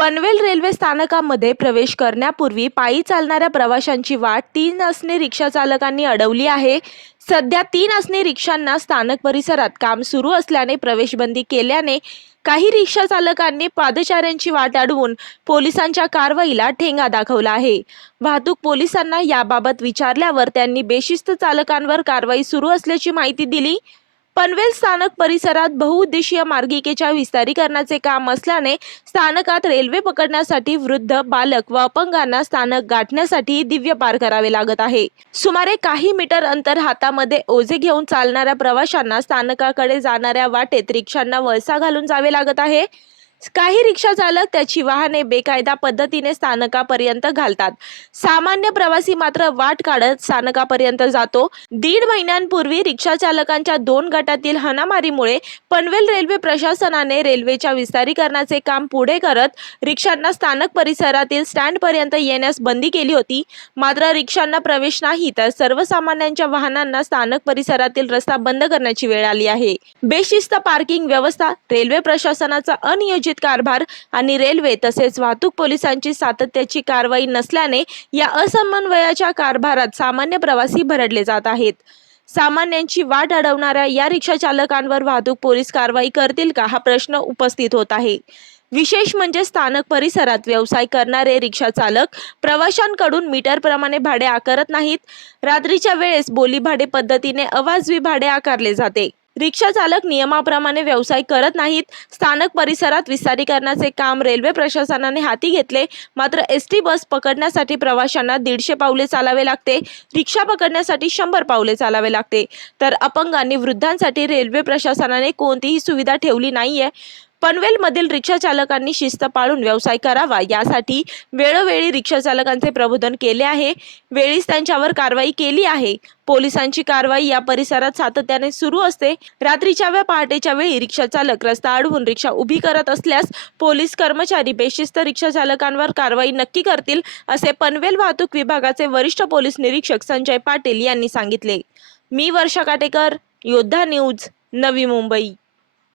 Panvel railway स्थानकामध्ये प्रवेश करण्यापूर्वी पायी चालणाऱ्या प्रवाशांची वाट तीन असणे रिक्षा चालकांनी अडवली आहे. सध्या तीन असणे रिक्षांना स्थानक परिसरात काम सुरू असल्याने प्रवेशबंदी केल्याने काही रिक्षा चालकांनी पादचाऱ्यांची वाट अडवून पोलिसांच्या कारवाईला ठेंगा दाखवला आहे. वाहतूक पोलिसांना याबाबत विचारल्यावर त्यांनी बेशिस्त चालकांवर कारवाई सुरू असल्याची माहिती दिली. पनवेल स्थानक परिसरात बहुउद्देशीय मार्गिकेच्या विस्तारीकरणाचे काम असल्याने स्थानकात रेल्वे पकडण्यासाठी वृद्ध बालक व अपंगांना स्थानक गाठण्यासाठी दिव्य पार करावे लागत आहे. सुमारे काही मीटर अंतर हातामध्ये ओझे घेऊन चालणाऱ्या प्रवाशांना स्थानकाकडे जाणाऱ्या वाटेत रिक्षांना वळसा घालून जावे लागत आहे. काही रिक्षा चालक त्याची वाहने बेकायदा पद्धतीने स्थानकापर्यंत घालतात. सामान्य प्रवासी मात्र वाट काढत स्थानकापर्यंत जातो. दीड महिन्यांपूर्वी रिक्षा चालकांच्या दोन गटातील हाणामारीमुळे पनवेल रेल्वे प्रशासनाने रेल्वेच्या विस्तारीकरणाचे काम पुढे करत रिक्षांना स्थानक परिसरातील स्टँडपर्यंत येण्यास बंदी केली होती. मात्र रिक्षांना प्रवेश नाही तर सर्वसामान्यांच्या वाहनांना स्थानक परिसरातील रस्ता बंद करण्याची वेळ आली आहे. बेशिस्त पार्किंग व्यवस्था रेल्वे प्रशासनाचा अनियोजित कारभार आणि रेल्वे तसेच वाहतूक पोलिसांची सातत्याची कारवाई नसल्याने या असमन्वयाच्या कारभारात सामान्य प्रवासी भरडले जात आहेत. सामान्यांची वाट अडवणाऱ्या या रिक्षा चालकांवर वाहतूक पोलीस कारवाई करतील का हा प्रश्न उपस्थित होत आहे. विशेष म्हणजे स्थानक परिसरात व्यवसाय करणारे रिक्षा चालक प्रवाशांकडून मीटरप्रमाणे भाडे आकारत नाहीत. रात्रीच्या वेळेस बोली भाडे पद्धतीने अवाजवी भाडे आकारले जाते. रिक्षा चालक नियमाप्रमाणे व्यवसाय करत नाहीत. स्थानक परिसरात विस्तारीकरणाचे काम रेल्वे प्रशासनाने हाती घेतले. मात्र एस टी बस पकडण्यासाठी प्रवाशांना दीडशे पावले चालावे लागते. रिक्षा पकडण्यासाठी शंभर पावले चालावे लागते. तर अपंगांनी वृद्धांसाठी रेल्वे प्रशासनाने कोणतीही सुविधा ठेवली नाहीये. पनवेलमधील रिक्षा चालकांनी शिस्त पाळून व्यवसाय करावा. यासाठी वेळोवेळी रिक्षा चालकांचे प्रबोधन केले आहे. वेळीच त्यांच्यावर कारवाई केली आहे. पोलिसांची कारवाई या परिसरात सातत्याने सुरू असते. रात्रीच्या व पहाटेच्या वेळी रिक्षा चालक रस्ता अडवून रिक्षा उभी करत असल्यास पोलीस कर्मचारी बेशिस्त रिक्षा चालकांवर कारवाई नक्की करतील असे पनवेल वाहतूक विभागाचे वरिष्ठ पोलीस निरीक्षक संजय पाटील यांनी सांगितले. मी वर्षा काटेकर योद्धा न्यूज नवी मुंबई.